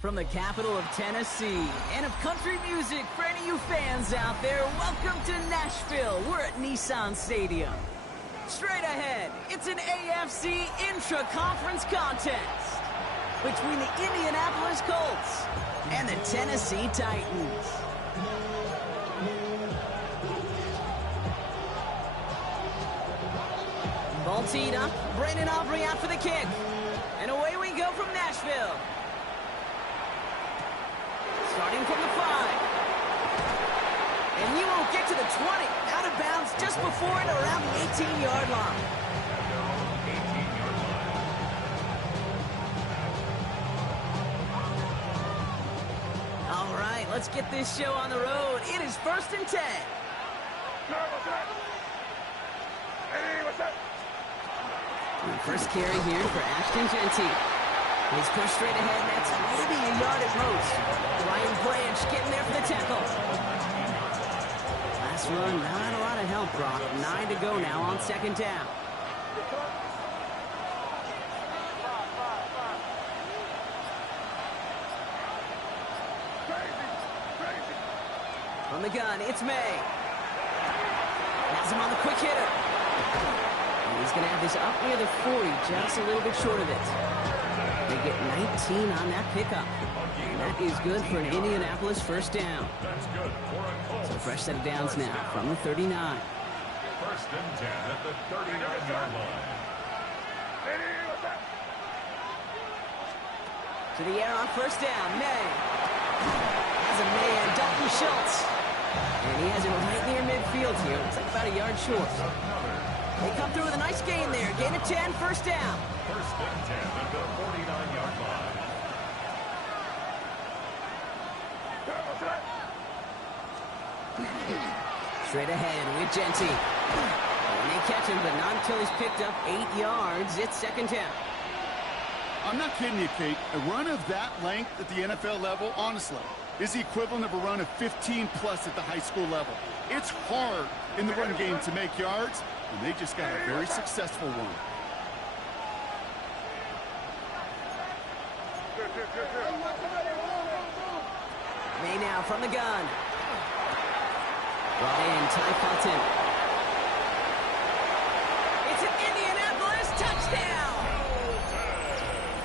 From the capital of Tennessee and of country music, for any of you fans out there, welcome to Nashville. We're at Nissan Stadium. Straight ahead, it's an AFC intra-conference contest between the Indianapolis Colts and the Tennessee Titans. Ball teed up, Brandon Aubrey out for the kick. And away we go from Nashville. Starting from the 5. And he won't get to the 20. Out of bounds just before and around the 18-yard line. All right, let's get this show on the road. It is 1st and 10. First carry here for Ashton Genty. He's pushed straight ahead, and that's maybe a yard at most. Ryan Branch getting there for the tackle. Last run, not a lot of help, Brock. 9 to go now on 2nd down. From the gun, it's May. Has him on the quick hitter. He's going to have this up near the 40, just a little bit short of it. They get 19 on that pickup. And that is good for an Indianapolis first down. So fresh set of downs now from the 39. 1st and 10 at the 39-yard line. To the air on 1st down, May. Has a man, Dalton Schultz. And he has it right near midfield here. Looks like about a yard short. They come through with a nice gain there. Gain of 10, 1st down. 1st and 10 at the 49-yard line. Straight ahead with Genty. And they catch him, but not until he's picked up 8 yards. It's 2nd down. I'm not kidding you, Kate. A run of that length at the NFL level, honestly, is the equivalent of a run of 15-plus at the high school level. It's hard in the run game to make yards, and they just got a very successful one. May now from the gun. Brought in, Ty Fulton. It's an Indianapolis touchdown!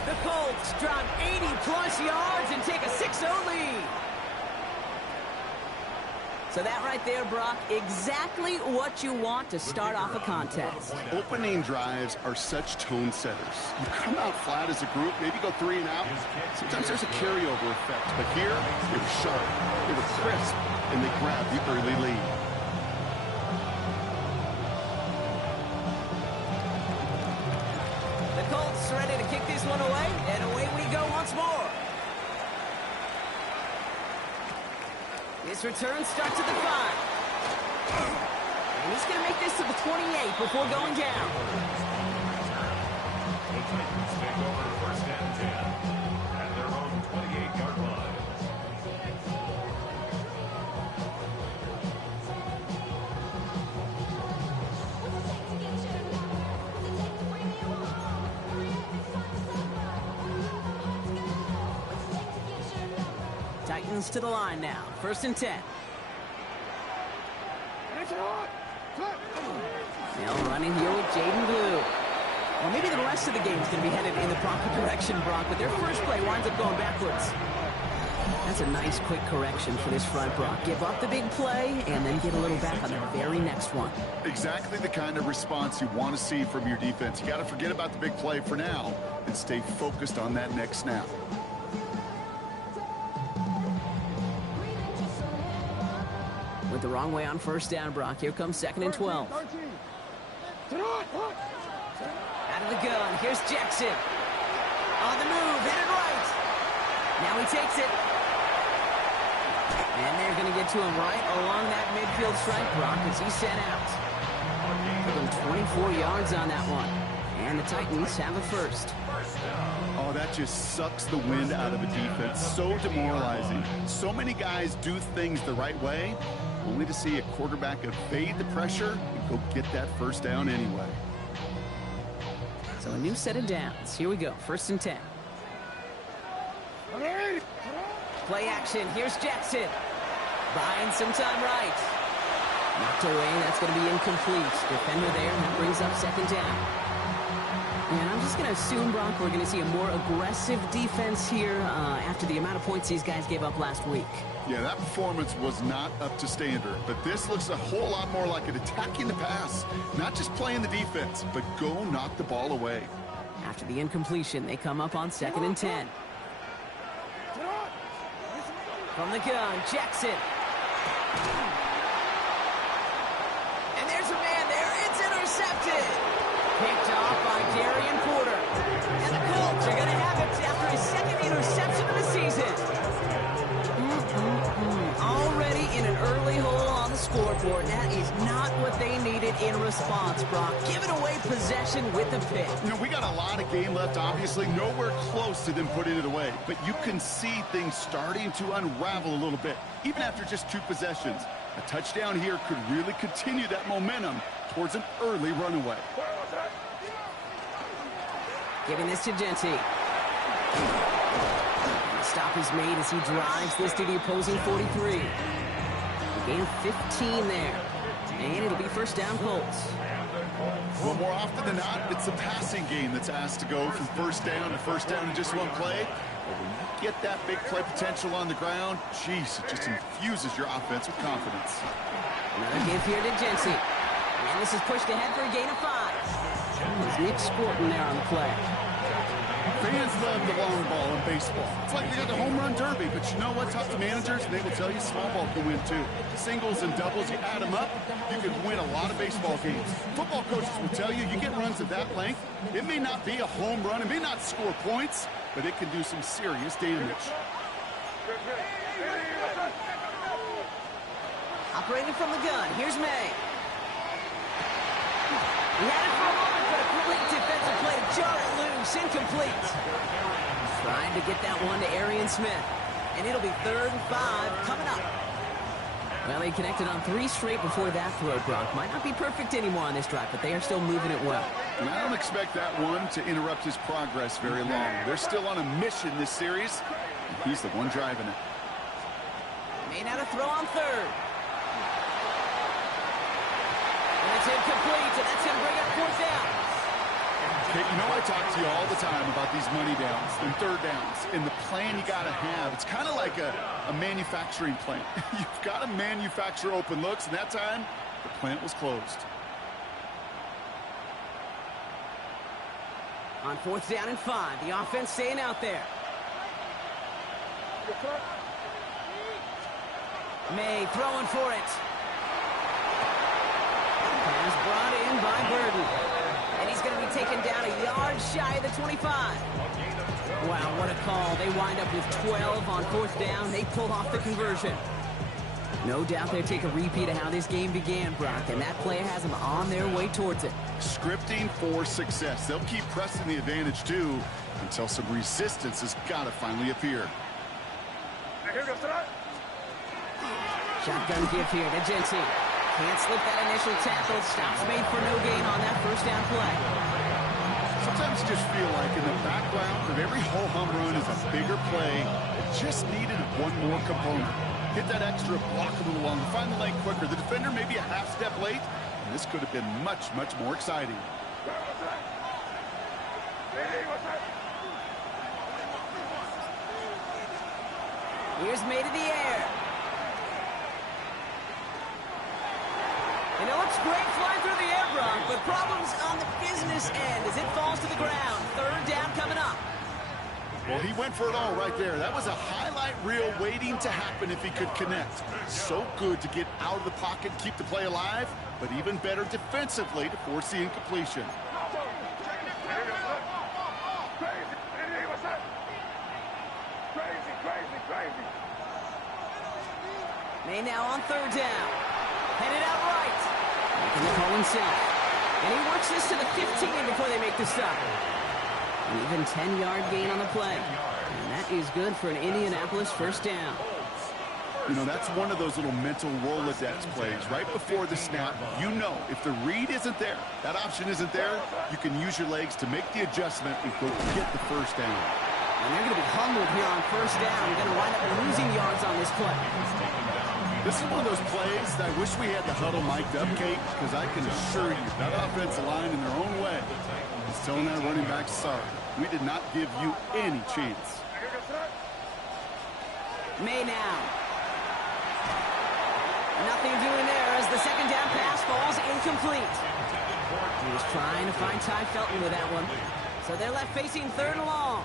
The Colts drop 80-plus yards and take a 6-0 lead. So that right there, Brock, exactly what you want to start off a contest. Opening drives are such tone setters. You come out flat as a group, maybe go 3 and out. Sometimes there's a carryover effect, but here, they were sharp, they were crisp, and they grabbed the early lead. The Colts ready to kick this one away, and away we go once more. This return starts at the 5. And he's going to make this to the 28 before going down. The Titans take over 1st and 10 at their own 28-yard line. Titans to the line now. 1st and 10. Now running here with Jaden Blue. Well, maybe the rest of the game is going to be headed in the proper direction, Brock, but their first play winds up going backwards. That's a nice quick correction for this front, Brock. Give up the big play and then get a little back on the very next one. Exactly the kind of response you want to see from your defense. You got to forget about the big play for now and stay focused on that next snap. Went the wrong way on 1st down, Brock. Here comes 2nd and 12. Out of the gun, here's Jackson. On the move, headed right. Now he takes it. And they're going to get to him right along that midfield stripe, Brock, as he's sent out. Put him 24 yards on that one. And the Titans have a 1st. Oh, that just sucks the wind out of a defense. So demoralizing. So many guys do things the right way, only to see a quarterback evade the pressure and go get that 1st down anyway. So a new set of downs. Here we go. 1st and 10. Play action. Here's Jackson. Buying some time right. Knocked away. That's going to be incomplete. Defender there. That brings up second down. And I'm just going to assume, Brock, we're going to see a more aggressive defense here after the amount of points these guys gave up last week. Yeah, that performance was not up to standard, but this looks a whole lot more like it attacking the pass. Not just playing the defense, but go knock the ball away. After the incompletion, they come up on 2nd and 10. From the gun, Jackson. And there's a man there. It's intercepted. Picked off by Darian Porter. And the Colts are going to have it after his second interception of the season. Already in an early hole on the scoreboard. That is not what they needed in response, Brock. Giving away possession with the pick. You know, we got a lot of game left, obviously. Nowhere close to them putting it away. But you can see things starting to unravel a little bit, even after just 2 possessions. A touchdown here could really continue that momentum towards an early runaway. Giving this to Genty. Stop is made as he drives this to the opposing 43. A gain of 15 there. And it'll be first down, Colts. Well, more often than not, it's the passing game that's asked to go from first down in just one play. But when you get that big play potential on the ground, geez, it just infuses your offense with confidence. Another give here to Genty. And this is pushed ahead for a gain of 5. There's Nick Scorton there on the play. Fans love the long ball in baseball. It's like they got the home run derby, but you know what? Talk to managers, and they will tell you small ball can win too. Singles and doubles, you add them up, you can win a lot of baseball games. Football coaches will tell you, you get runs of that length, it may not be a home run, it may not score points, but it can do some serious damage. Operating from the gun, here's May. He had it for a moment, but a complete defensive play to jar it loose. Incomplete. Trying to get that one to Arian Smith. And it'll be 3rd and 5 coming up. Well, he connected on 3 straight before that throw, Brock. Might not be perfect anymore on this drive, but they are still moving it well. And I don't expect that one to interrupt his progress very long. They're still on a mission this series, and he's the one driving it. Made out a throw on 3rd. And it's incomplete, and that's going to bring up 4th down. Okay, you know I talk to you all the time about these money downs and 3rd downs and the plan you got to have. It's kind of like a manufacturing plant. You've got to manufacture open looks, and that time, the plant was closed. On 4th down and 5, the offense staying out there. May throwing for it. Pass brought in by Burden. And he's going to be taken down a yard shy of the 25. Wow, what a call. They wind up with 12 on 4th down. They pull off the conversion. No doubt they'll take a repeat of how this game began, Brock, and that play has them on their way towards it. Scripting for success. They'll keep pressing the advantage, too, until some resistance has got to finally appear. Shotgun give here to Genty. Can't slip that initial tackle. Stops made for no gain on that 1st down play. Sometimes you just feel like in the background of every ho-hum run is a bigger play. It just needed one more component. Hit that extra block a little longer. Find the lane quicker. The defender may be a half step late, and this could have been much, much more exciting. Here's May to the air. And it looks great flying through the air, Brock, but problems on the business end as it falls to the ground. 3rd down coming up. Well, he went for it all right there. That was a highlight reel waiting to happen if he could connect. So good to get out of the pocket, keep the play alive, but even better defensively to force the incompletion. May now on 3rd down. Headed out right. Making the call himself. And he works this to the 15 before they make the stop. An even 10-yard gain on the play. And that is good for an Indianapolis 1st down. You know, that's one of those little mental Rolodex plays. Right before the snap, you know if the read isn't there, that option isn't there, you can use your legs to make the adjustment and go get the 1st down. And they're going to be humbled here on first down. They're going to wind up losing yards on this play. This is one of those plays that I wish we had the huddle mic'd up, Kate, because I can assure you that offensive line in their own way is telling that running back, sorry, we did not give you any chance. May now. Nothing doing there as the second down pass falls incomplete. He was trying to find Ty Felton with that one. So they're left facing third and long.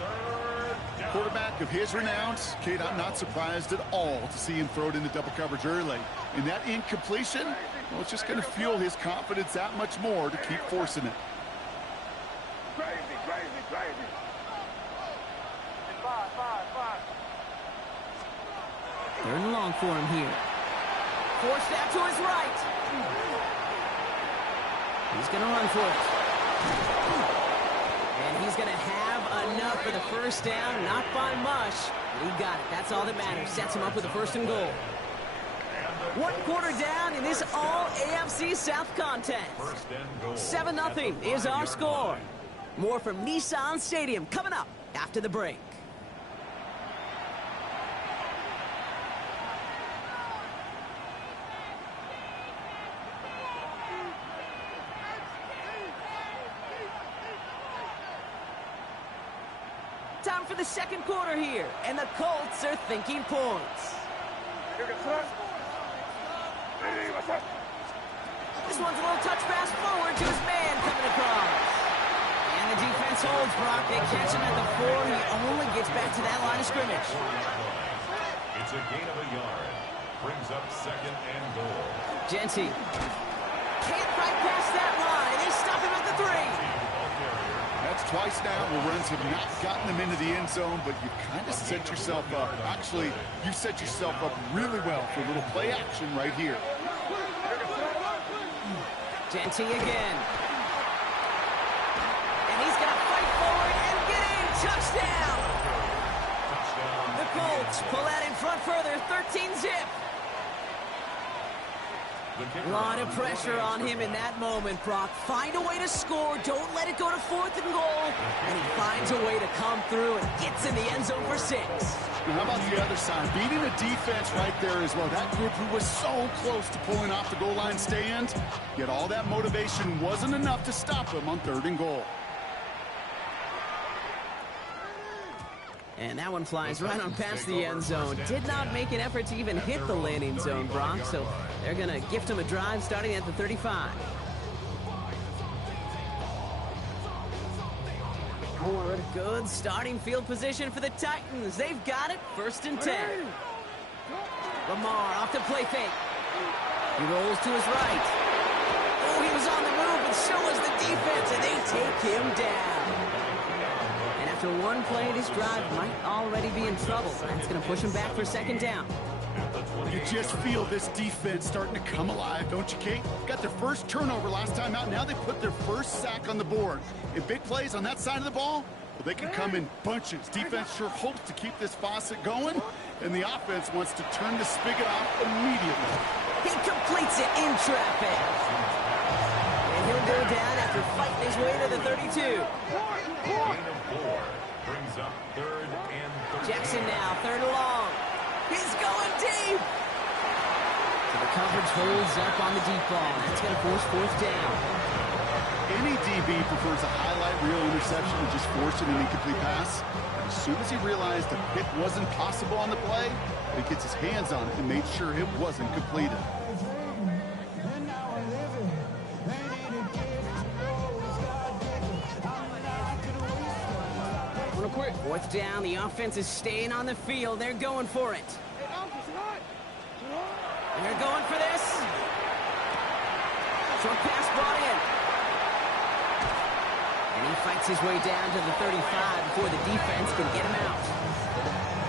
Quarterback of his renounce, Kate, I'm not surprised at all to see him throw it into double coverage early. And that incompletion, well, it's just going to fuel his confidence that much more to keep forcing it. Third and long for him here. Forced out to his right. He's going to run for it. And he's going to have enough for the first down. Not by much, but he got it. That's all that matters. Sets him up with a first and goal. 1 quarter down in this all-AFC South contest. 7-0 is our score. More from Nissan Stadium coming up after the break. Time for the second quarter here, and the Colts are thinking points. This one's a little touch pass forward to his man coming across. And the defense holds Brock. They catch him at the 4. He only gets back to that line of scrimmage. It's a gain of a yard. Brings up second and goal. Genty can't fight past that line. They stop him at the 3. That's twice now where runs have not gotten them into the end zone, but you kind of set yourself up. Actually, you set yourself up really well for a little play action right here. Genty again. And he's going to fight forward and get in. Touchdown! The Colts pull out in front further, 13-zip. A lot of pressure on him in that moment, Brock. Find a way to score. Don't let it go to 4th and goal. And he finds a way to come through and gets in the end zone for 6. Now, how about the other side? Beating the defense right there as well. That group who was so close to pulling off the goal line stand, yet all that motivation wasn't enough to stop him on 3rd and goal. And that one flies right on past the end zone. Did not make an effort to even hit the landing zone, Brock. So they're going to gift him a drive starting at the 35. Good starting field position for the Titans. They've got it. 1st and 10. Lamar off the play fake. He rolls to his right. Oh, he was on the move, and so was the defense, and they take him down. After one play, this drive might already be in trouble. That's going to push him back for 2nd down. You just feel this defense starting to come alive, don't you, Kate? Got their first turnover last time out. Now they put their first sack on the board. If big plays on that side of the ball, well, they can come in bunches. Defense sure hopes to keep this faucet going, and the offense wants to turn the spigot off immediately. He completes it in traffic. And he'll go down after fighting his way to the 32. Brings up 3rd and 13. Jackson now, 3rd and long. He's going deep. So the coverage holds up on the deep ball. That's going to force 4th down. Any DB prefers a highlight reel interception to just forcing an incomplete pass. As soon as he realized a pick wasn't possible on the play, he gets his hands on it and made sure it wasn't completed. Quick. 4th down. The offense is staying on the field. They're going for it. And they're going for this. Short pass brought in. And he fights his way down to the 35 before the defense can get him out.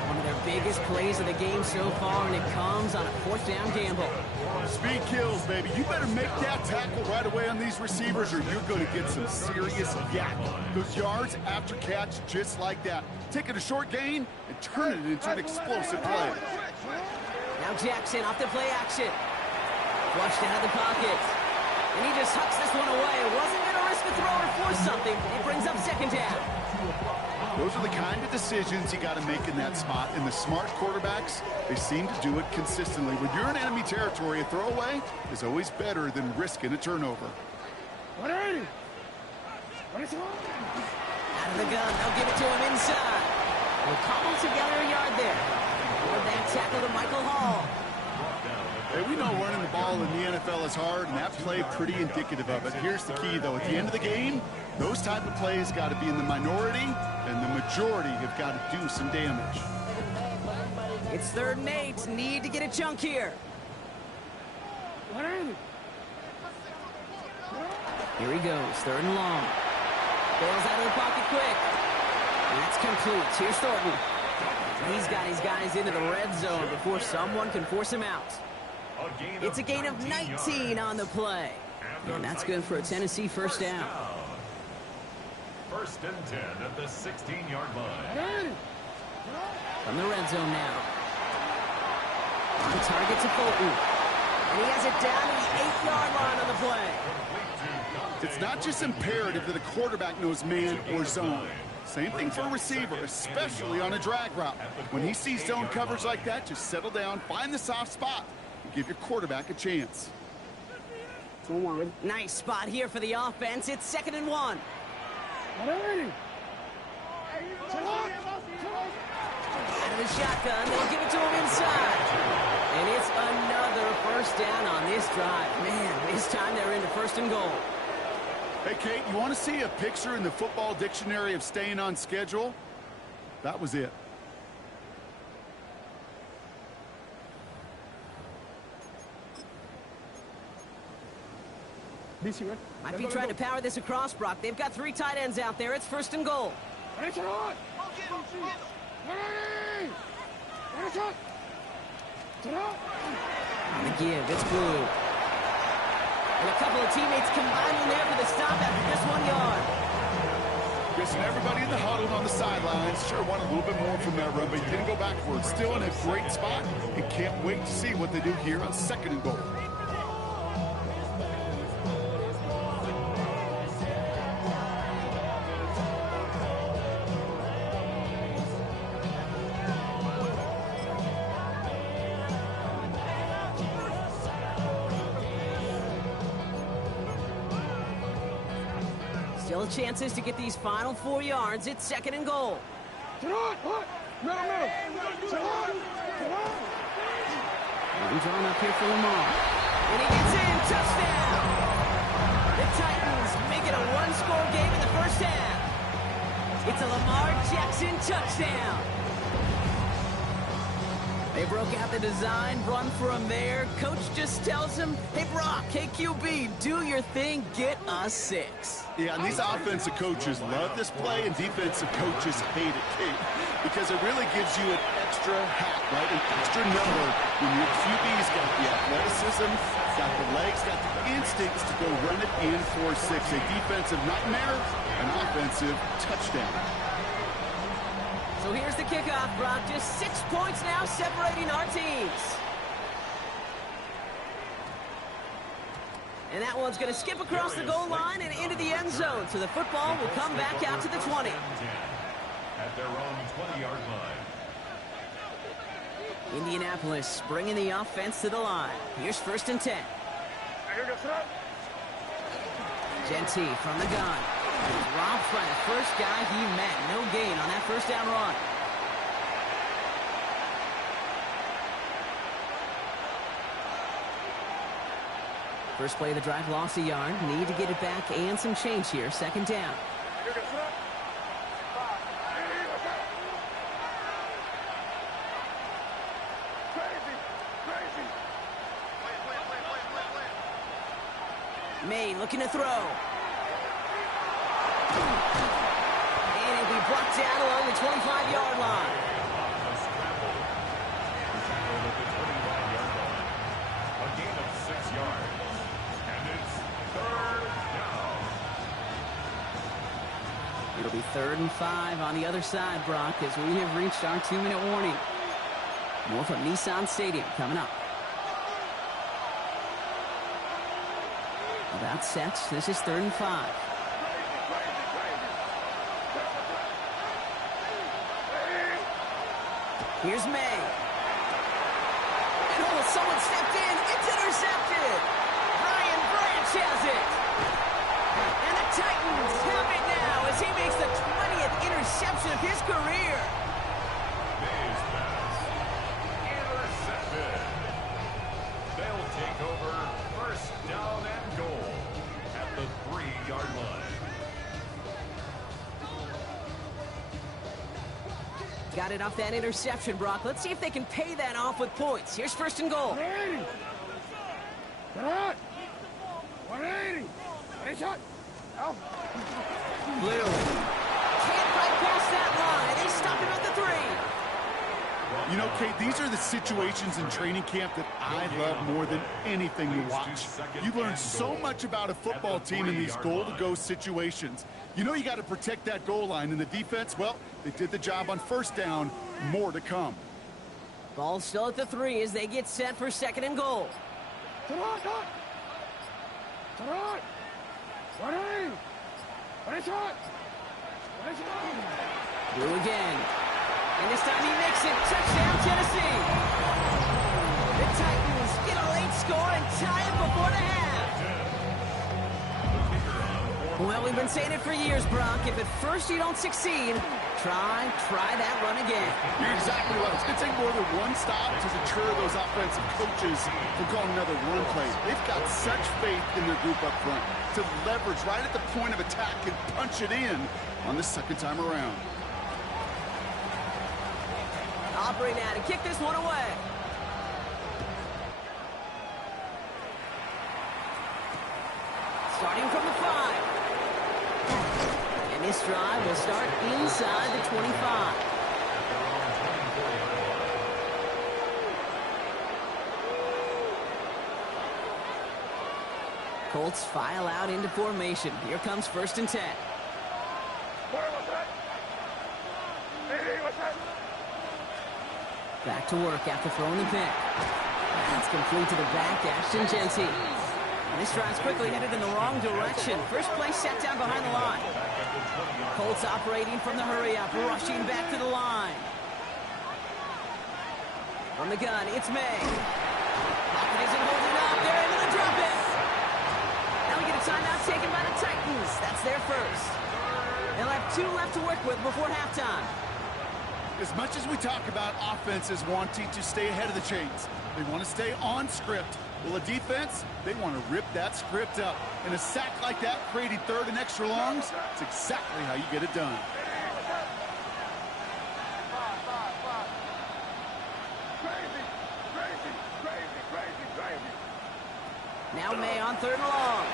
One of their biggest plays of the game so far, and it comes on a 4th down gamble. Speed kills, baby. You better make that tackle right away on these receivers, or you're going to get some serious yak. Those yards after catch, just like that. Taking a short gain and turn it into an explosive play. Now Jackson off the play action. Flushed out of the pocket. And he just hucks this one away. Wasn't going to risk a throw or force something. It brings up 2nd down. Those are the kind of decisions you got to make in that spot. And the smart quarterbacks, they seem to do it consistently. When you're in enemy territory, a throwaway is always better than risking a turnover. Out of the gun, they'll give it to him inside. We'll cobble together a yard there. Quarterback tackle to Michael Hall. Hey, we know running the ball in the NFL is hard, and that play pretty indicative of it. Here's the key, though. At the end of the game, those type of plays got to be in the minority, and the majority have got to do some damage. It's 3rd and 8. Need to get a chunk here. Here he goes. 3rd and long. Bails out of the pocket quick. That's complete. Here's Thornton. He's got his guys into the red zone before someone can force him out. It's a gain of 19 on the play. And that's good for a Tennessee first down. 1st and 10 at the 16-yard line. From the red zone now. On target to Fulton. And he has it down to the 8-yard line on the play. It's not just imperative that a quarterback knows man or zone. Same thing for a receiver, especially on a drag route. When he sees zone coverage like that, just settle down, find the soft spot, and give your quarterback a chance. Nice spot here for the offense. It's 2nd and 1. Out of the shotgun, they'll give it to him inside. And it's another first down on this drive. Man, this time they're into 1st and goal. Hey, Kate, you want to see a picture in the football dictionary of staying on schedule? That was it. Might be trying to power this across, Brock. They've got 3 tight ends out there. It's 1st and goal. On the give, it's Blue. And a couple of teammates combining there for the stop after just 1 yard. Listen, everybody in the huddle on the sidelines sure want a little bit more from that run, but he didn't go backwards. Still in a great spot and can't wait to see what they do here on 2nd and goal. Still chances to get these final 4 yards. It's 2nd and goal. Drawn up here for Lamar. And he gets in. Touchdown. The Titans make it a 1-score game in the first half. It's a Lamar Jackson touchdown. They broke out the design run for him there. Coach just tells him, hey, Brock, hey, QB, do your thing, get us 6. Yeah, and these offensive coaches love this play, and defensive coaches hate it, Kate, because it really gives you an extra hat, right, an extra number when your QB's got the athleticism, got the legs, got the instincts to go run it in for 6. A defensive nightmare, an offensive touchdown. So here's the kickoff, Brock. Just 6 points now separating our teams. And that one's going to skip across the goal line and into the end zone. So the football will come back out to the 20. At their own 20-yard line. Indianapolis bringing the offense to the line. Here's 1st and 10. Genty from the gun. Robbed by the first guy he met. No gain on that first down run. First play of the drive, lost a yard. Need to get it back and some change here. 2nd down. May looking to throw. And it'll be brought down along the 25-yard line. A gain of 6 yards. And it's 3rd down. It'll be 3rd and 5 on the other side, Brock, as we have reached our 2-minute warning. More from Nissan Stadium coming up. About set. This is 3rd and 5. Here's May. And oh, someone stepped in. It's intercepted. Ryan Branch has it. And the Titans have it now as he makes the 20th interception of his career. May's pass. Intercepted. They'll take over first down and goal at the 3-yard line. Got it off that interception, Brock. Let's see if they can pay that off with points. Here's first and goal. 180. 180. Shot. Oh. Blue. Can't fight past that line. They stop him at the 3. You know, Kate, these are the situations in training camp that I love more than anything to watch. You learn so much about a football team in these goal-to-go situations. You know you got to protect that goal line, and the defense, well, they did the job on first down. More to come. Ball still at the 3 as they get set for second and goal. Blue again. And this time he makes it. Touchdown, Tennessee. The Titans get a late score and tie it before the half. Well, we've been saying it for years, Brock. If at first you don't succeed, try that run again. You're exactly right. It's going to take more than one stop to deter those offensive coaches from calling another run play. They've got such faith in their group up front to leverage right at the point of attack and punch it in on the second time around. Operating now to kick this one away. Starting from the 5. And this drive will start inside the 25. Colts file out into formation. Here comes first and 10. Back to work after throwing the pick. That's complete to the back, Ashton Genty. And this drive's quickly headed in the wrong direction. First play set down behind the line. Colts operating from the hurry-up, rushing back to the line. From the gun, it's May. Pocket isn't holding up. They're able to drop it. Now we get a timeout taken by the Titans. That's their first. They'll have 2 left to work with before halftime. As much as we talk about offenses wanting to stay ahead of the chains, they want to stay on script. Well, a defense, they want to rip that script up. And a sack like that, creating third and extra longs, it's exactly how you get it done. Now May on third and long.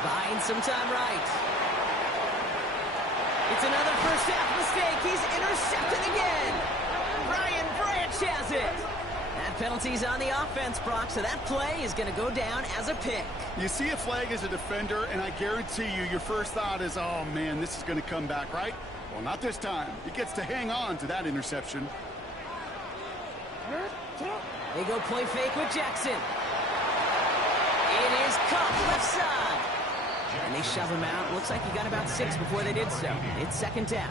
Buying some time right. It's another first half mistake. He's intercepted again. Ryan Branch has it. That penalty's on the offense, Brock, so that play is going to go down as a pick. You see a flag as a defender, and I guarantee you your first thought is, oh, man, this is going to come back, right? Well, not this time. He gets to hang on to that interception. They go play fake with Jackson. It is Cup left side. And they shove him out. Looks like he got about 6 before they did so. It's second down.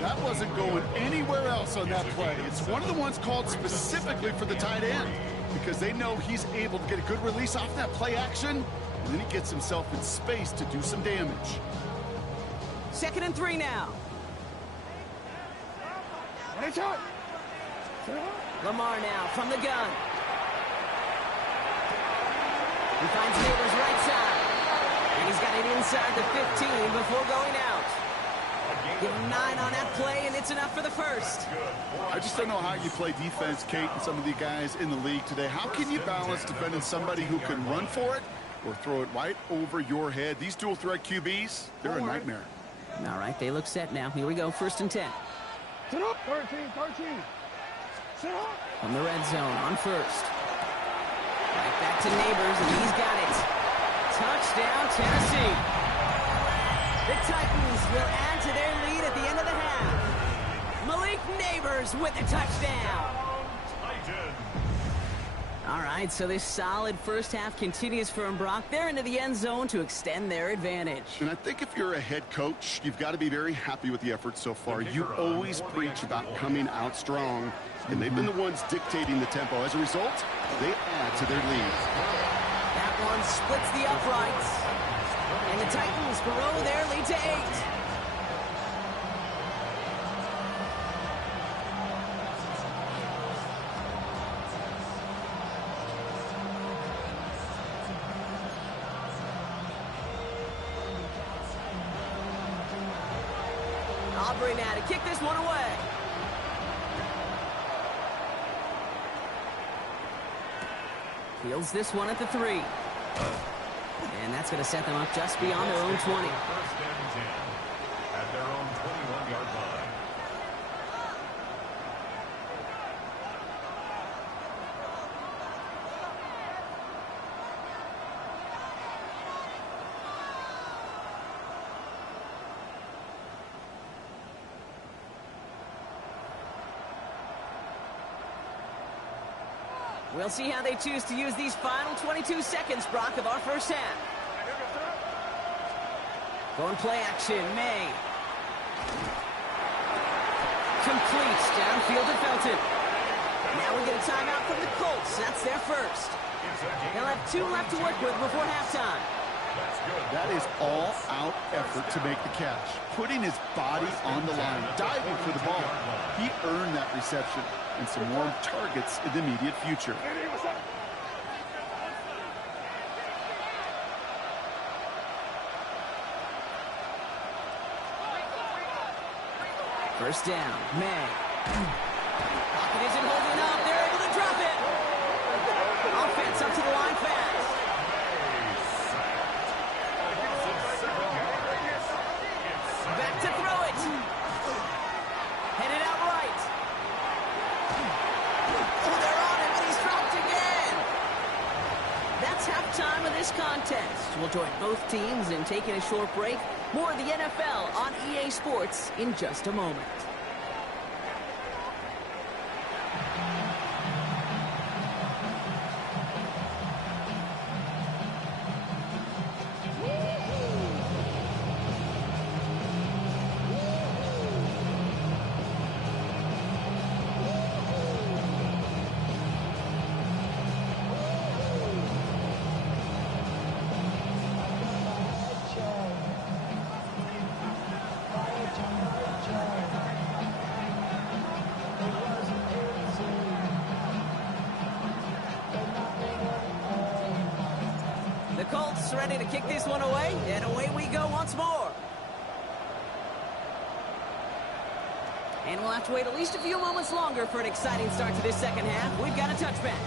That wasn't going anywhere else on that play. It's one of the ones called specifically for the tight end because they know he's able to get a good release off that play action, and then he gets himself in space to do some damage. Second and 3 now. Lamar now from the gun. He finds Neighbors right side. And he's got it inside the 15 before going out. Give him 9 on that play, and it's enough for the first. I just don't know how you play defense, Kate, and some of the guys in the league today. How can you balance defending somebody who can run for it or throw it right over your head? These dual threat QBs, they're a nightmare. All right, they look set now. Here we go, first and 10. Sit up, 13. Sit up. From the red zone on first. Right back to Neighbors, and he's got it. Touchdown, Tennessee. The Titans will add to their lead at the end of the half. Malik Neighbors with the touchdown. All right, so this solid first half continues for Brock. They're into the end zone to extend their advantage. And I think if you're a head coach, you've got to be very happy with the effort so far. You always preach about coming out strong, and they've been the ones dictating the tempo. As a result, they add to their lead. That one splits the uprights, and the Titans grow their lead to 8. Aubrey now to kick this one away. Fields this one at the 3. And that's going to set them up just beyond their own 20. First and 10 at their own 21-yard line. We'll see how they choose to use these final 22 seconds, Brock, of our first half. Going play action, May. Completes downfield to Felton. Now we get a timeout from the Colts. That's their first. They'll have 2 left to work with before halftime. That is all-out effort to make the catch, putting his body on the line, diving for the ball. He earned that reception and some more targets in the immediate future. First down, May. Pocket isn't holding up. They're able to drop it. Offense up to the line fast. Back to throw it. Headed out right. Oh, they're on him, and he's dropped again. That's halftime of this contest. We'll join both teams in taking a short break. More of the NFL on EA Sports in just a moment. The Colts ready to kick this one away, and away we go once more. And we'll have to wait at least a few moments longer for an exciting start to this second half. We've got a touchback.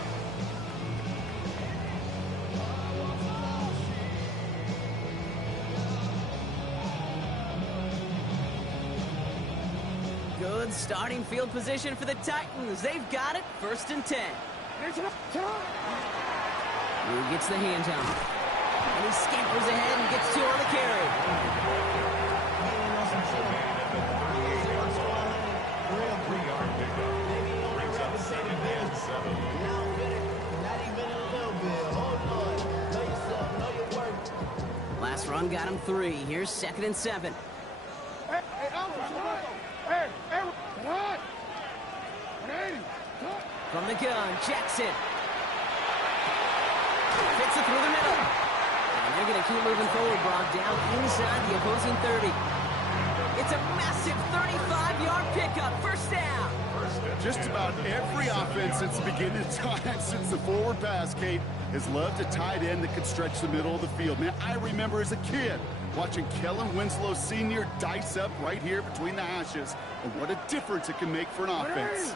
Good starting field position for the Titans. They've got it, 1st and 10. Who gets the handoff? And he scampers ahead and gets 2 on the carry. Last run got him 3. Here's 2nd and 7. From the gun, Jackson. Fits it through the middle. And they're going to keep moving forward, Brock, down inside the opposing 30. It's a massive 35-yard pickup. First down. Just about every offense since the beginning of time, since the forward pass, Kate, has loved a tight end that could stretch the middle of the field. Man, I remember as a kid watching Kellen Winslow Sr. dice up right here between the hashes. And what a difference it can make for an offense.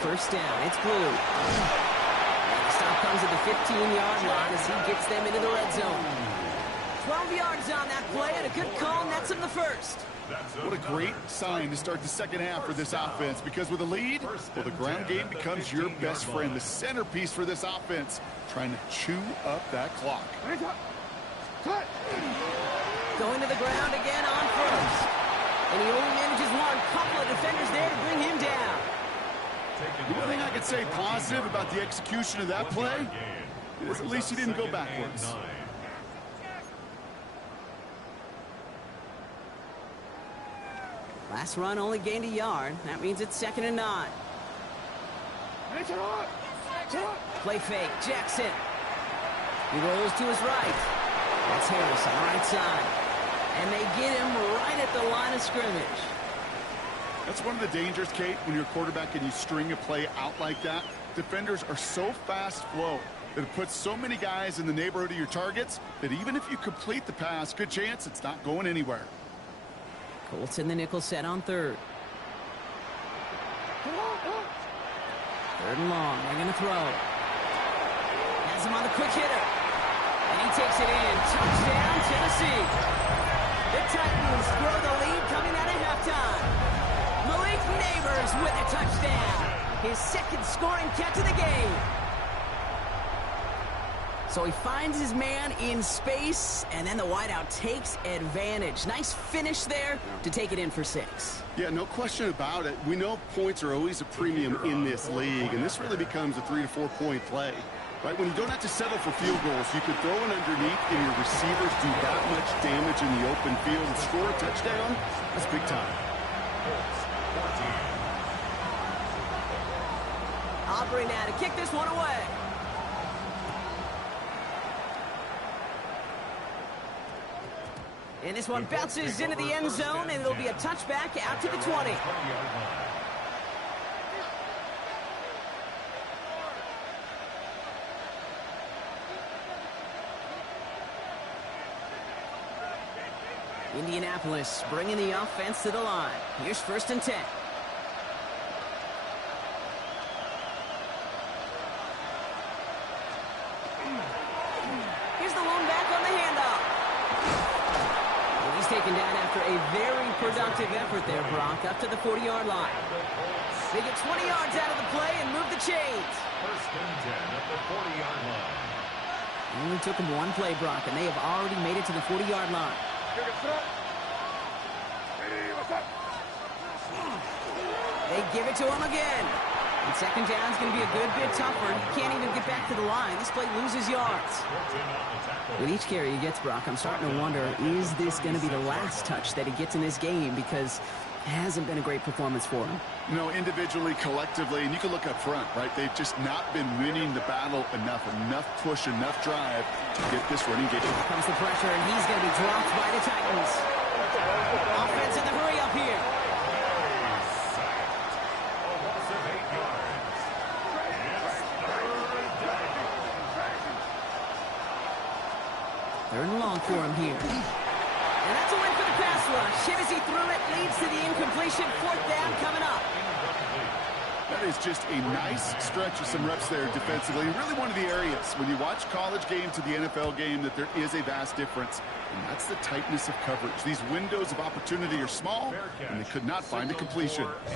First down, it's Blue. And the stop comes at the 15-yard line as he gets them into the red zone. 12 yards on that play, and a good call nets him the first. What a great sign to start the second half for this offense, because with a lead, well, the ground game becomes your best friend, the centerpiece for this offense, trying to chew up that clock. Going to the ground again on first. And he only manages one. Couple of defenders there to bring him down. The one thing I could say positive about the execution of that play is at least he didn't go backwards. Last run only gained a yard. That means it's 2nd and 9. Play fake. Jackson. He rolls to his right. That's Harris on the right side. And they get him right at the line of scrimmage. That's one of the dangers, Kate, when you're a quarterback and you string a play out like that. Defenders are so fast flow that it puts so many guys in the neighborhood of your targets that even if you complete the pass, good chance it's not going anywhere. Colts in the nickel set on 3rd. 3rd and long. They're going to throw. Has him on the quick hitter. And he takes it in. Touchdown, Tennessee. The Titans grow the lead coming out of halftime. Malik Neighbors with a touchdown. His 2nd scoring catch of the game. So he finds his man in space, and then the wideout takes advantage. Nice finish there to take it in for 6. Yeah, no question about it. We know points are always a premium in this league, and this really becomes a 3 to 4 point play. Right, when you don't have to settle for field goals, you could throw it underneath and your receivers do that much damage in the open field and score a touchdown. That's big time. Aubrey now to kick this one away. And this one bounces into the end zone, and it'll be a touchback out to the 20. Indianapolis bringing the offense to the line. Here's 1st and 10. Here's the lone back on the handoff. Well, he's taken down after a very productive effort there, Brock, up to the 40-yard line. They get 20 yards out of the play and move the chains. 1st and 10 at the 40-yard line. It only took them one play, Brock, and they have already made it to the 40-yard line. They give it to him again. And 2nd down is going to be a good bit tougher. He can't even get back to the line. This play loses yards. With each carry he gets, Brock, I'm starting to wonder, is this going to be the last touch that he gets in this game? Because it hasn't been a great performance for him. You know, individually, collectively, and you can look up front, right? They've just not been winning the battle enough push, enough drive to get this running game. Here comes the pressure, and he's going to be dropped by the Titans. Offense in the hurry up here. Third and long for him here. And that's a win for the pass rush. Hit as he threw it, leads to the incompletion. 4th down coming up. That is just a nice stretch of some reps there defensively. Really one of the areas when you watch college game to the NFL game that there is a vast difference. And that's the tightness of coverage. These windows of opportunity are small, and they could not find a completion. The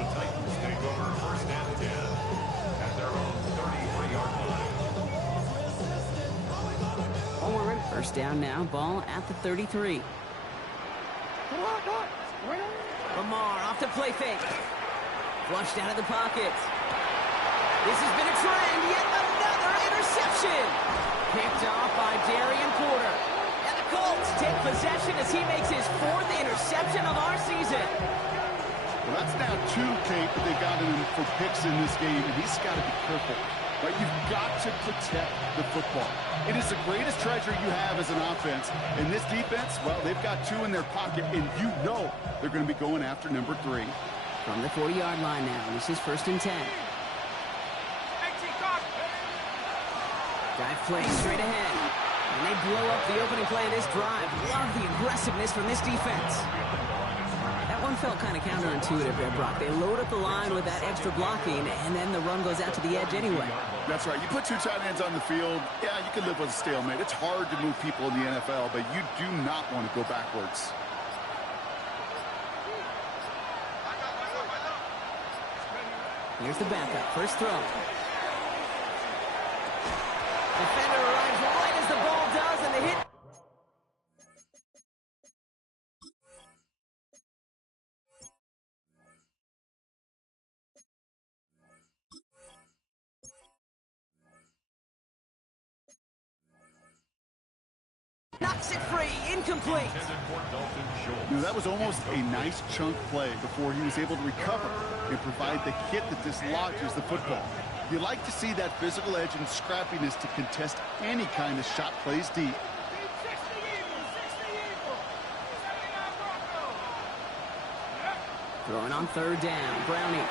Titans take over 1st and 10 at their own 33-yard line. 1st down now, ball at the 33. Lamar off to play fake. Flushed out of the pocket. This has been a trend. Yet another interception. Picked off by Darian Porter. And the Colts take possession as he makes his 4th interception of our season. Well, that's now 2, Kate, that they got him for picks in this game, and he's got to be careful. Right? You've got to protect the football. It is the greatest treasure you have as an offense. And this defense, well, they've got 2 in their pocket, and you know they're going to be going after number 3. From the 40-yard line now, this is 1st and 10. Drive play straight ahead. And they blow up the opening play of this drive. Love the aggressiveness from this defense. That one felt kind of counterintuitive there, Brock. They load up the line with that extra blocking, and then the run goes out to the edge anyway. That's right. You put 2 tight ends on the field, yeah, you can live with a stalemate. It's hard to move people in the NFL, but you do not want to go backwards. Here's the backup. First throw. Defender arrives right as the ball does, and the hit Breaks it free. Incomplete. That was almost a nice chunk play before he was able to recover and provide the hit that dislodges the football. You like to see that physical edge and scrappiness to contest any kind of shot plays deep. Throwing on third down. Brownie.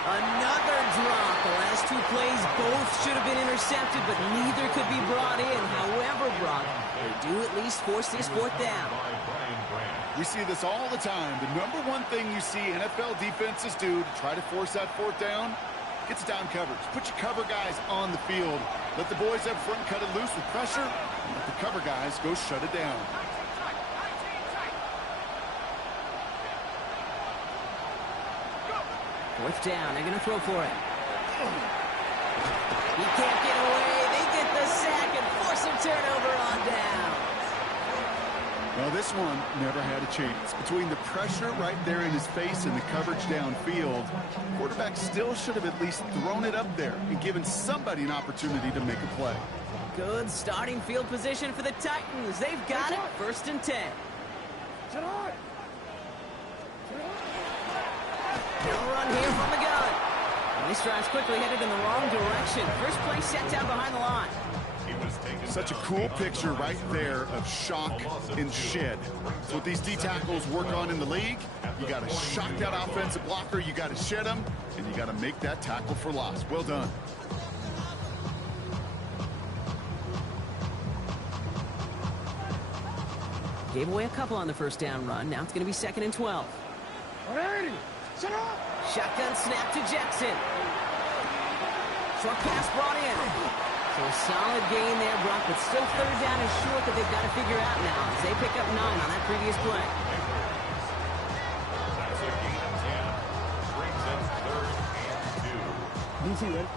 Another drop. The last two plays both should have been intercepted, but neither could be brought in. However, Brock, they do at least force this fourth down. We see this all the time. The number one thing you see NFL defenses do to try to force that fourth down, gets down coverage. Put your cover guys on the field. Let the boys up front cut it loose with pressure, and let the cover guys go shut it down. Fourth down, they're going to throw for it. He can't get away. They get the sack and force a turnover on down. Well, this one never had a chance. Between the pressure right there in his face and the coverage downfield, quarterback still should have at least thrown it up there and given somebody an opportunity to make a play. Good starting field position for the Titans. They've got it. 1st and 10. No run here from the gun. And this drive's quickly headed in the wrong direction. First play set down behind the line. Such a cool picture right there of shock and shed. That's what these D tackles work on in the league. You got to shock that offensive blocker, you got to shed him, and you got to make that tackle for loss. Well done. Gave away a couple on the first down run. Now it's going to be 2nd and 12. Shotgun snap to Jackson. Short pass brought in. So a solid gain there, Brock, but still 3rd down and short that they've got to figure out now as they pick up 9 on that previous play. That's a gain of 10. Brings us 3rd and 2. DC, right?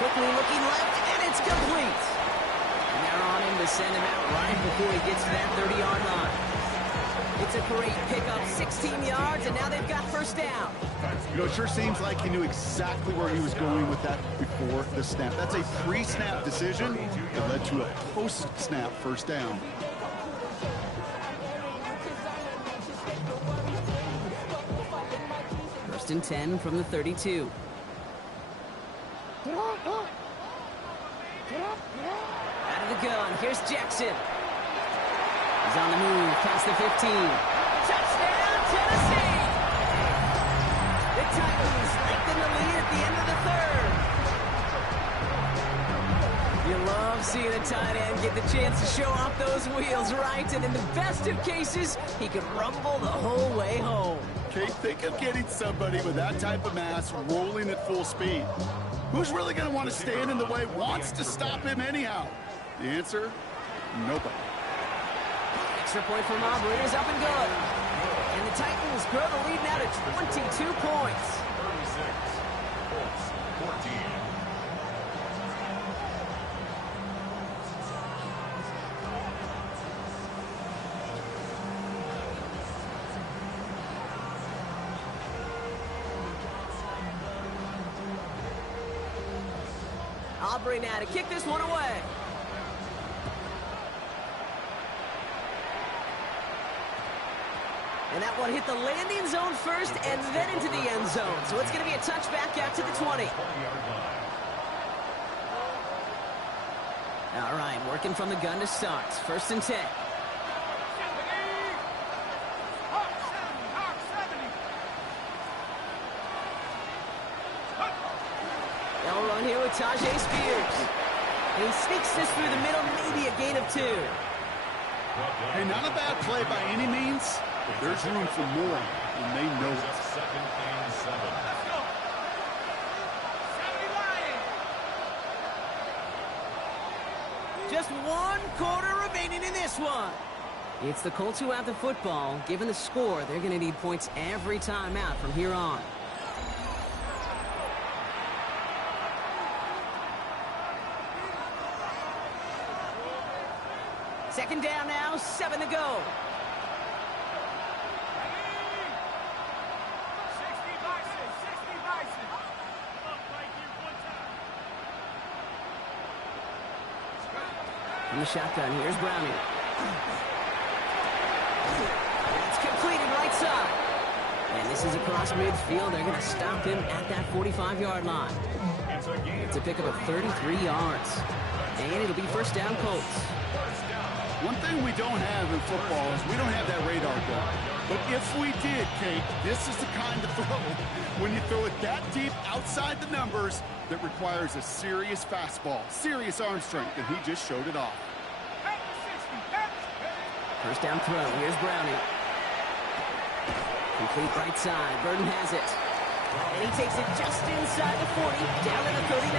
Quickly looking left, and it's complete. And they're on him to send him out right before he gets to that 30-yard line. It's a great pickup, 16 yards, and now they've got 1st down. You know, it sure seems like he knew exactly where he was going with that before the snap. That's a pre-snap decision that led to a post-snap 1st down. First and 10 from the 32. Out of the gun, here's Jackson. He's on the move, past the 15. Touchdown, Tennessee! The Titans lengthen the lead at the end of the 3rd. You love seeing a tight end get the chance to show off those wheels, right? And in the best of cases, he could rumble the whole way home. Kate, think of getting somebody with that type of mass rolling at full speed. Who's really going to want to stand in the way, wants to stop him anyhow? The answer, nobody. Extra point from Aubrey is up and good. And the Titans grow the lead now to 22 points. 36. Colts 14. Aubrey now to kick this one away. And that one hit the landing zone first and then into the end zone. So it's going to be a touchback out to the 20. All right, working from the gun to start. 1st and 10. They'll run here with Tajay Spears. And he sneaks this through the middle, maybe a gain of 2. Hey, not a bad play by any means, but there's room for more, and they know it. 2nd and 7. Let's go. 70 Lions. Just 1 quarter remaining in this one. It's the Colts who have the football. Given the score, they're going to need points every time out from here on. Second down now, 7 to go. 60 by 6, 60 by 6. the shotgun. Here's Browning. It's completed right side. And this is across midfield. They're going to stop him at that 45-yard line. It's a pickup of 33 yards. And it'll be first down Colts. One thing we don't have in football is we don't have that radar gun. But if we did, Kate, this is the kind of throw, when you throw it that deep outside the numbers, that requires a serious fastball, serious arm strength, and he just showed it off. First down throw. Here's Browning. Complete right side. Burden has it. And he takes it just inside the 40, down to the 39.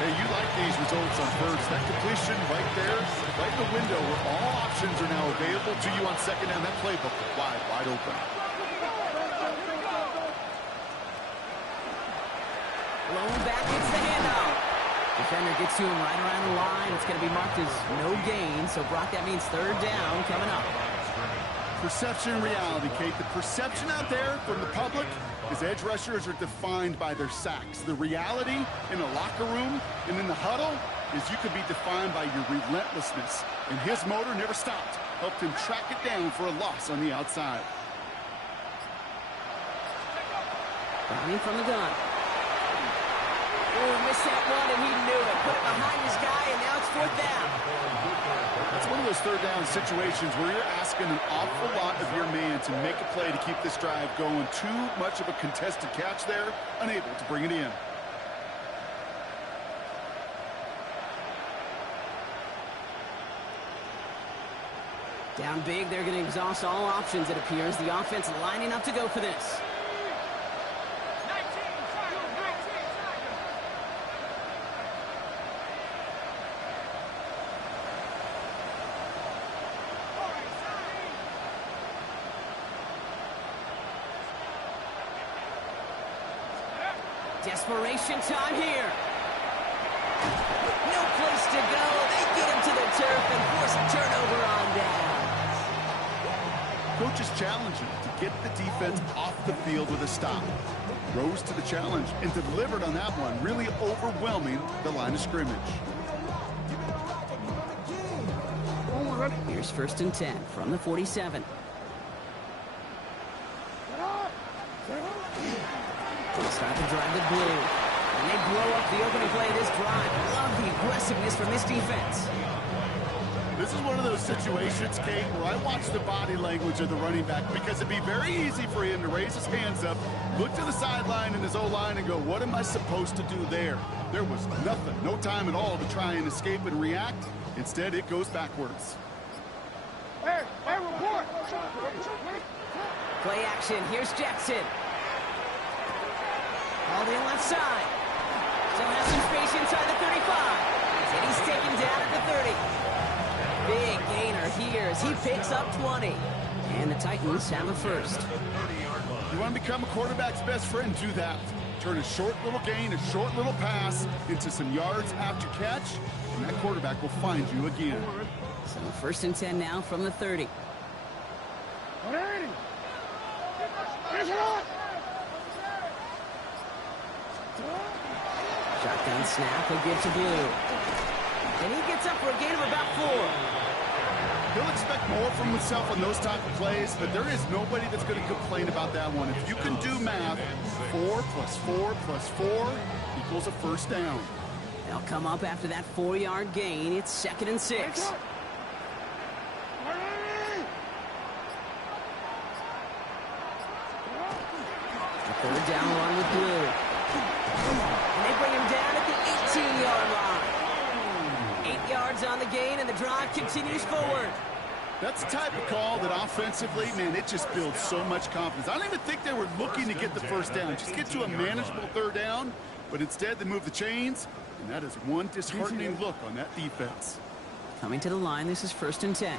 Hey, you like these results on first. That completion right there, right in the window where all options are now available to you on second down. That playbook is wide open. Blown back, it's the handoff. Defender gets to him right around the line. It's going to be marked as no gain. So, Brock, that means third down coming up. Perception and reality, Kate. The perception out there from the public is edge rushers are defined by their sacks. The reality in the locker room and in the huddle is you could be defined by your relentlessness. And his motor never stopped. Helped him track it down for a loss on the outside. Browning from the gun. Oh, missed that one, and he knew it. Put it behind his guy, and now it's fourth down. It's one of those third down situations where you're asking an awful lot of your man to make a play to keep this drive going. Too much of a contested catch there, unable to bring it in. Down big, they're going to exhaust all options, it appears. The offense lining up to go for this. Desperation time here. No place to go. They get him to the turf and force a turnover on down. Coach is challenging to get the defense off the field with a stop. Rose to the challenge and delivered on that one, really overwhelming the line of scrimmage. Here's first and 10 from the 47. Start to drive the blue. And they blow up the opening play of this drive. Love the aggressiveness from this defense. This is one of those situations, Kate, where I watch the body language of the running back because it'd be very easy for him to raise his hands up, look to the sideline in his O-line and go, what am I supposed to do there? There was nothing, no time at all to try and escape and react. Instead, it goes backwards. Hey, report! Play action. Here's Jackson. All in left side. Still has some space inside the 35. And he's taken down at the 30. Big gainer here as he picks up 20. And the Titans have a first. You want to become a quarterback's best friend? Do that. Turn a short little gain, a short little pass into some yards after catch, and that quarterback will find you again. So first and 10 now from the 30. Shotgun snap, he'll give to Blue. And he gets up for a gain of about 4. He'll expect more from himself on those type of plays, but there is nobody that's going to complain about that one. If you can do math, 4 plus 4 plus 4 equals a first down. They'll come up after that 4-yard gain. It's second and 6. A third down run with Blue. And they bring him down at the 18-yard line. 8 yards on the gain, and the drive continues forward. That's the type of call that offensively, man, it just builds so much confidence. I don't even think they were looking to get the first down, just get to a manageable third down, but instead they move the chains, and that is one disheartening look on that defense. Coming to the line, this is first and 10.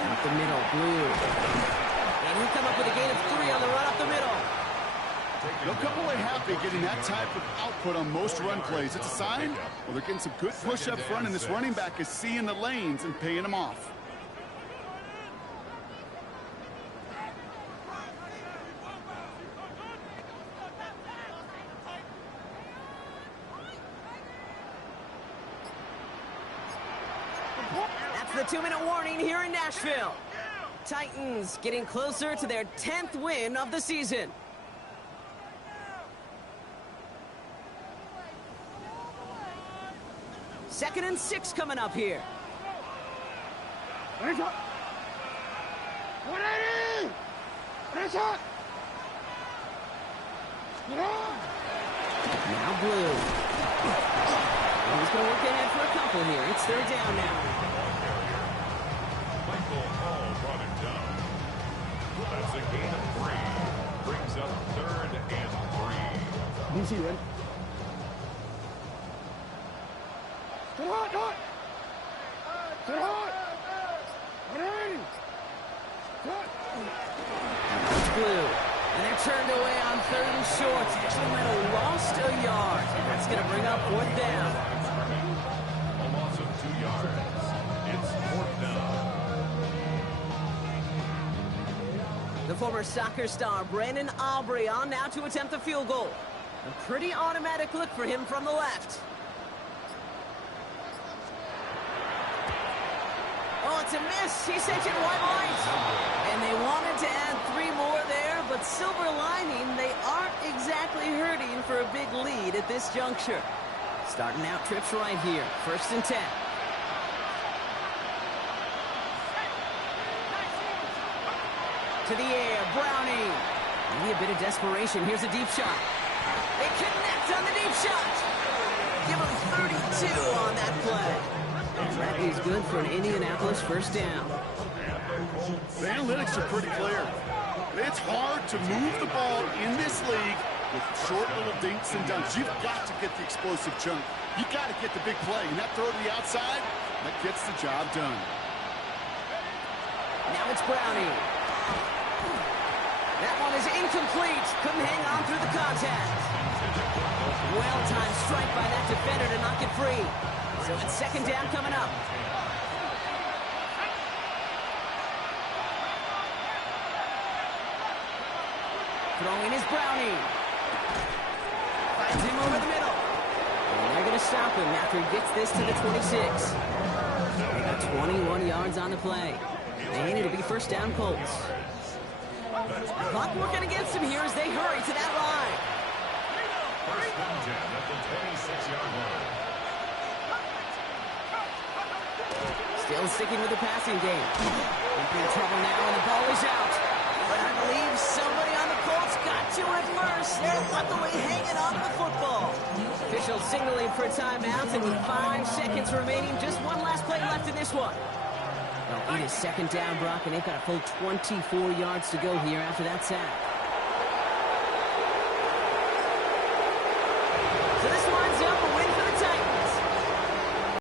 Up the middle, Blue. And he'll come up with a gain of 3 on the run up the middle. They'll come away happy getting that type of output on most run plays. It's a sign, well, they're getting some good push up front, and this running back is seeing the lanes and paying them off. It's the 2-minute warning here in Nashville. Titans getting closer to their 10th win of the season. Second and 6 coming up here. Now Blue. He's going to work ahead for a couple here. It's third down now. Michael Hall brought him down. That's a gain of 3. Brings up third and 3. DC, ready? Sit hot, hot! Sit hot! Ready! Cut! Blue. And they're turned away on third and short. Actually might have lost a yard. That's going to bring up fourth down. A loss of 2 yards. It's fourth down. The former soccer star Brandon Aubrey on now to attempt the field goal. A pretty automatic look for him from the left. Oh, it's a miss. He sent it wide right. And they wanted to add 3 more there, but silver lining, they aren't exactly hurting for a big lead at this juncture. Starting out trips right here. First and 10. To the air, Browning. Maybe a bit of desperation. Here's a deep shot. They connect on the deep shot. Give him 32 on that play. That is good for an Indianapolis first down. The analytics are pretty clear. It's hard to move the ball in this league with short little dinks and dunks. You've got to get the explosive chunk. You've got to get the big play. And that throw to the outside, that gets the job done. Now it's Browning. That one is incomplete. Couldn't hang on through the contact. Well-timed strike by that defender to knock it free. So it's second down coming up. Throwing is Browning. Finds him over the middle. And they're going to stop him after he gets this to the 26. They got 21 yards on the play. And it'll be first down Colts. Clock working against him here as they hurry to that line. First and 10 at the 26-yard line. Still sticking with the passing game. In trouble now, and the ball is out. But I believe somebody on the Colts got to it first. They're luckily hanging on to the football. Officials signaling for a timeout, and with 5 seconds remaining, just one last play left in this one. Well, it is second down, Brock, and they've got a full 24 yards to go here after that sack.